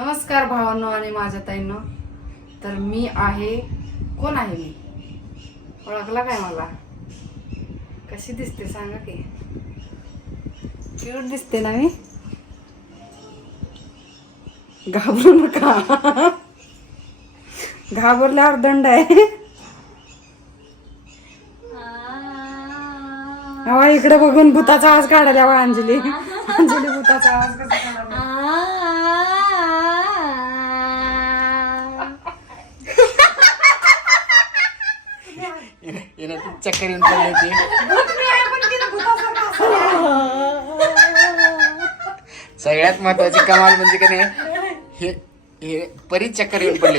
नमस्कार भावांनो आणि माझ्या ताईंनो. तर मी आहे कोण आहे मी? ओळखला काय मला? कशी दिसते सांगा की. क्यूट दिसते ना मी? घाबरू नका. घाबरल्यावर दंड आहे. हवा इकडे बघून भूताचा आवाज काढायला हवा अंजली. अंजली भूताचा आवाज कसा काढायला हिनं ती चक्कर येऊन पडली ती सगळ्यात महत्वाची कमाल म्हणजे का नाही हे हे परी चक्कर येऊन पडले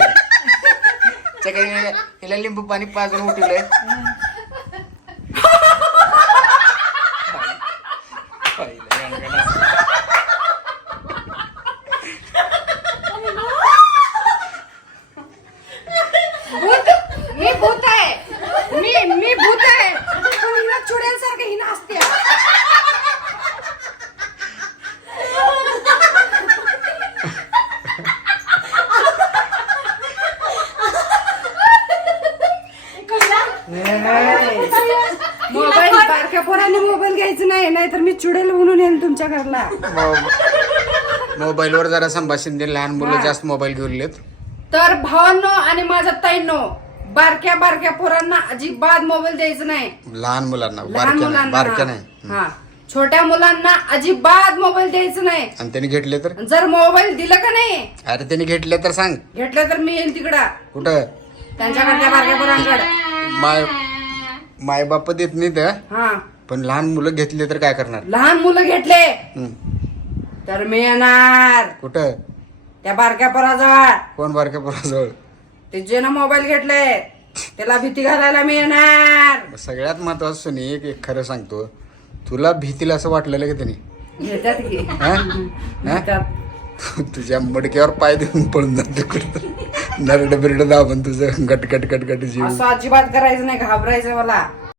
चक्कर हिला लिंबू पाणी पाजून उठवलंय पाहिलं, रंगलं. भूत मी भूत आहे मी मी भूत आहे. पण हिला चुड्यांसारखं ही नाचते मोबाईल बारक्या पोरांनी मोबाईल घ्यायचं नाही नाहीतर मी चुडेल म्हणून येईल तुमच्या घरला. मोब- मोबाईलवर जरा संभाषण दे लहान मुलं जास्त मोबाईल घेऊन तर भावांनो आणि माझ्या ताईंनो बारक्या बारक्या पोरांना अजिबात मोबाईल द्यायचं नाही. लहान मुलांना लहान बारक्या नाही मुलांना. बारक्या. नाही हा छोट्या मुलांना अजिबात मोबाईल द्यायचं नाही. आणि त्यांनी घेतले तर? जर मोबाईल दिलं का नाही? अरे त्यांनी घेतले तर सांग. घेतलं तर मी येईल तिकडं. कुठं? त्यांच्याकडच्या बारक्या पोरांकडे. माय माय बाप देत नाही तर हा. पण लहान मुलं घेतले तर काय करणार? लहान मुलं घेतले. हम्म. तर मी येणार. कुठं? त्या बारक्या पोराजवळ. कोण बारक्या पोराजवळ? ते जे ना मोबाईल घेतले त्याला भीती घालायला मी येणार सगळ्यात महत्वाचं सुनी एक एक खरं सांगतो. तुला भीतीला असं वाटलेलं का त्यांनी घेतात की. हा? हा? घेतात. तू तुझ्या मडक्यावर पाय देऊन पळून जाते कुठं नरड बिरड दाबून तुझं गट गट गट गट जीव. असं अजिबात करायचं नाही घाबरायचं मला.